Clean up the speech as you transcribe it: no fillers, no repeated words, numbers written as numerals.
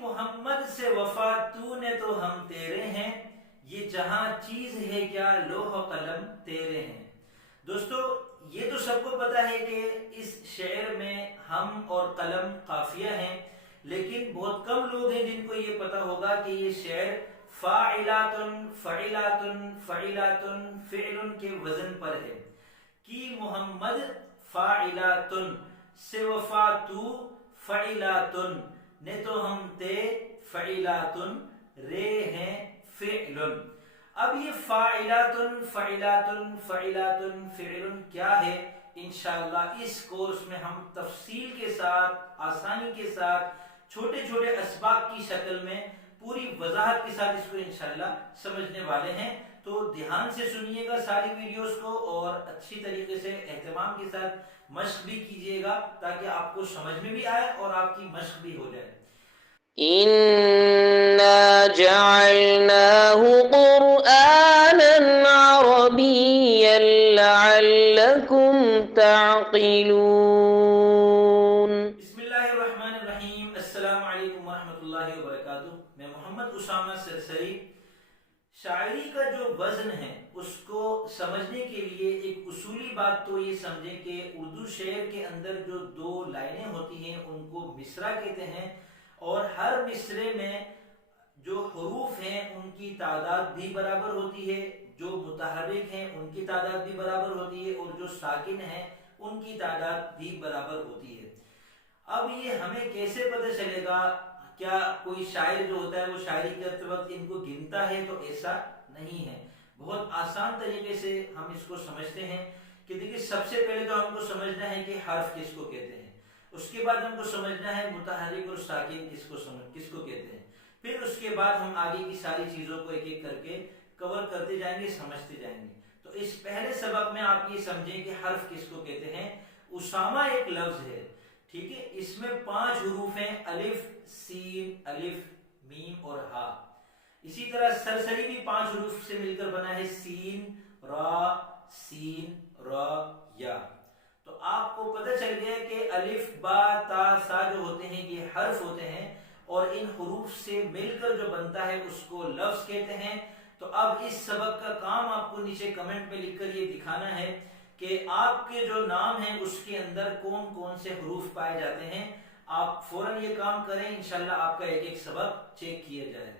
محمد سے وفا تو نے تو ہم تیرے ہیں، یہ جہاں چیز ہے کیا لوح و قلم تیرے ہیں۔ دوستو یہ تو سب کو پتا ہے کہ اس شعر میں ہم اور قلم قافیہ ہیں، لیکن بہت کم لوگ ہیں جن کو یہ پتا ہوگا کہ یہ شعر فاعلاتن فعلاتن فعلاتن فعل کے وزن پر ہے۔ کی محمد فاعلاتن سے وفا تو فعلاتن نے تو ہم تے فعلاتن رے ہیں فعل۔ اب یہ فاعلاتن فعلاتن فعلاتن فعل کیا ہے، انشاءاللہ اس کورس میں ہم تفصیل کے ساتھ، آسانی کے ساتھ، چھوٹے چھوٹے اسباق کی شکل میں پوری وضاحت کے ساتھ اس کو انشاءاللہ سمجھنے والے ہیں۔ تو دھیان سے سنیے گا ساری ویڈیوز کو اور اچھی طریقے سے اہتمام کے ساتھ مشق بھی کیجیے گا تاکہ آپ کو سمجھ میں بھی آئے اور آپ کی مشق بھی ہو جائے۔ إنا جعلناه قرآنا عربيا لعلكم تعقلون۔ بسم اللہ الرحمن الرحیم۔ السلام علیکم ورحمۃ اللہ وبرکاتہ۔ میں محمد اسامہ سرسری۔ شاعری کا جو وزن ہے اس کو سمجھنے کے لیے ایک اصولی بات تو یہ سمجھیں کہ اردو شعر کے اندر جو دو لائنیں ہوتی ہیں ان کو مصرع کہتے ہیں، اور ہر مصرے میں جو حروف ہیں ان کی تعداد بھی برابر ہوتی ہے، جو متحرک ہیں ان کی تعداد بھی برابر ہوتی ہے، اور جو ساکن ہیں ان کی تعداد بھی برابر ہوتی ہے۔ اب یہ ہمیں کیسے پتہ چلے گا؟ کیا کوئی شاعر جو ہوتا ہے وہ شاعری کرتے وقت ان کو گنتا ہے؟ تو ایسا نہیں ہے۔ بہت آسان طریقے سے ہم اس کو سمجھتے ہیں کہ دیکھیے سب سے پہلے تو ہم کو سمجھنا ہے کہ حرف کس کو کہتے ہیں، اس کے بعد ہم کو سمجھنا ہے متحرک اور ساکن کس کو کہتے ہیں، پھر اس کے بعد ہم آگے کی ساری چیزوں کو ایک ایک کر کے کور کرتے جائیں گے، سمجھتے جائیں گے۔ تو اس پہلے سبق میں آپ یہ سمجھیں کہ حرف کس کو کہتے ہیں۔ اسامہ ایک لفظ ہے، ٹھیک ہے، اس میں 5 حروف ہیں، الف سین الف میم اور ہا۔ اسی طرح سرسری بھی 5 حروف سے مل کر بنا ہے، سین را یا۔ تو آپ کو پتہ چل گیا کہ الف با تا سا جو ہوتے ہیں یہ حرف ہوتے ہیں، اور ان حروف سے مل کر جو بنتا ہے اس کو لفظ کہتے ہیں۔ تو اب اس سبق کا کام آپ کو نیچے کمنٹ میں لکھ کر یہ دکھانا ہے کہ آپ کے جو نام ہیں اس کے اندر کون کون سے حروف پائے جاتے ہیں۔ آپ فوراً یہ کام کریں، انشاءاللہ آپ کا ایک ایک سبق چیک کیا جائے گا۔